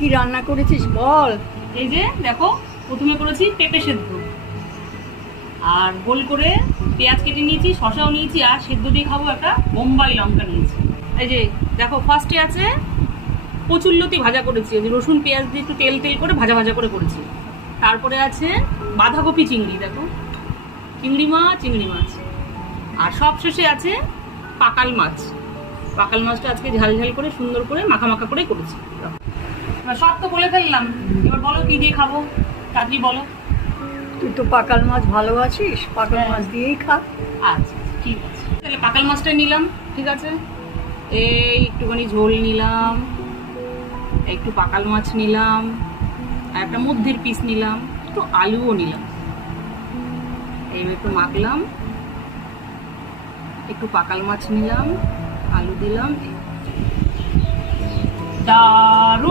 কি রান্না করেছিস বল। এই যে দেখো, প্রথমে করেছি পেঁপে সেদ্ধ, আর গোল করে পেঁয়াজ কেটে নিয়েছি, শসাও নিয়েছি, আর সেদ্ধ দিয়ে খাবো একটা বোম্বাই লঙ্কা নিয়েছি। এই যে দেখো, ফার্স্টে আছে কচুরলতি ভাজা করেছি, ওই যে রসুন পেঁয়াজ দিয়ে একটু তেল তেল করে ভাজা ভাজা করে করেছি। তারপরে আছে বাঁধাকপি চিংড়ি, দেখো চিংড়ি মাছ। আর সবশেষে আছে পাকাল মাছ। পাকাল মাছটা আজকে ঝাল ঝাল করে সুন্দর করে মাখা মাখা করে করেছি। এবার সব তো বলে ফেললাম, এবার বলো কি দিয়ে খাবো, তাড়াতাড়ি বলো। তুই তো পাকাল মাছ ভালোবাসিস, পাকাল হ্যাঁ। মাছ দিয়েই খা। আচ্ছা ঠিক আছে, তাহলে পাকাল মাছটাই নিলাম। ঠিক আছে, এই একটুখানি ঝোল নিলাম, একটু পাকাল মাছ নিলাম, আর একটা মধ্যের পিস নিলাম, একটু আলুও নিলাম। এইবার একটু মাখলাম, একটু পাকাল মাছ নিলাম, আলু দিলাম, দারুণ।